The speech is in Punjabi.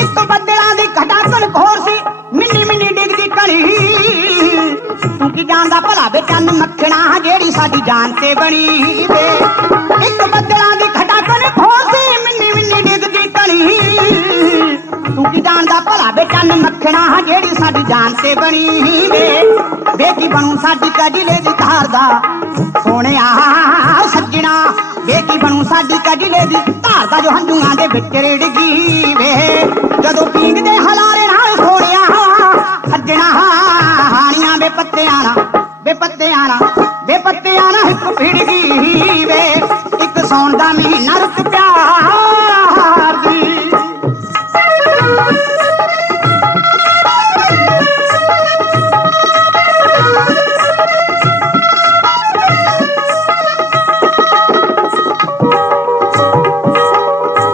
ਇੱਕ ਬੱਦਲਾਂ ਦੀ ਘਟਾ ਘੋਰ ਸੀ? ਮਿੰਨੀ ਮਿੰਨੀ ਡਿੱਗਦੀ ਕਣੀ। ਤੂੰ ਕੀ ਜਾਣਦਾ ਭਲਾ ਬੇ ਚੰਨ ਮੱਖਣਾ ਜਿਹੜੀ ਸਾਡੀ ਜਾਨ ਤੇ ਬਣੀ ਵੇ। ਇੱਕ ਬੱਦਲਾਂ ਦੀ ਘਟਾ ਘੋਰ ਸੀ? ਮਿੰਨੀ ਮਿੰਨੀ ਡਿੱਗਦੀ ਕਣੀ। ਤੂੰ ਕੀ ਜਾਣਦਾ ਭਲਾ ਵੇ, ਚੰਨ ਮੱਖਣਾ ਜਿਹੜੀ ਸਾਡੀ ਜਾਨ ਤੇ ਬਣੀ ਵੇ। ਵੇ ਕੀ ਬਣੂ ਸਾਡੀ ਕਜਲੇ ਦੀ ਧਾਰ ਦਾ। ਕੀ ਬਣੂ ਸਾਡੀ ਕਜਲੇ ਦੀ ਧਾਰ ਦਾ ਜੋ ਹੰਝੂਆਂ ਦੇ ਵਿੱਚ ਰੇੜ ਗਈ ਵੇ। ਜਦੋਂ ਪੀਂਗਦੇ ਹਲਾਰੇ ਨਾਲ ਸੋਹਣਿਆ, ਸੱਜਣਾ ਹਾਣੀਆਂ ਵੇ ਪੱਤਿਆਂ ਨਾਲ, ਵੇ ਪੱਤਿਆਂ ਨਾਲ, ਵੇ ਪੱਤਿਆਂ ਨਾਲ ਇੱਕ ਭਿੜ ਗਈ ਵੇ। ਇੱਕ ਸੌਣ ਦਾ ਮਹੀਨਾ